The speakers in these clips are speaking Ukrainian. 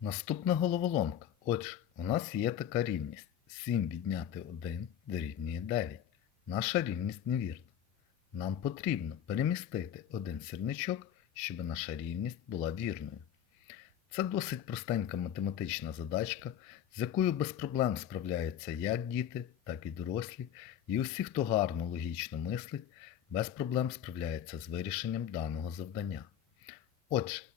Наступна головоломка. Отже, у нас є така рівність. 7 відняти 1 дорівнює 9. Наша рівність невірна. Нам потрібно перемістити один сірничок, щоб наша рівність була вірною. Це досить простенька математична задачка, з якою без проблем справляються як діти, так і дорослі, і усі, хто гарно логічно мислить, без проблем справляється з вирішенням даного завдання. Отже,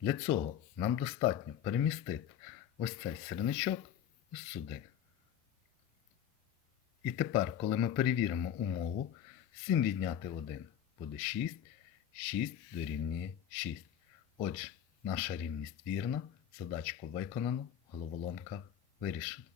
Для цього нам достатньо перемістити ось цей сірничок ось сюди. І тепер, коли ми перевіримо умову, 7 відняти 1 буде 6, 6 дорівнює 6. Отже, наша рівність вірна, задачку виконано, головоломка вирішена.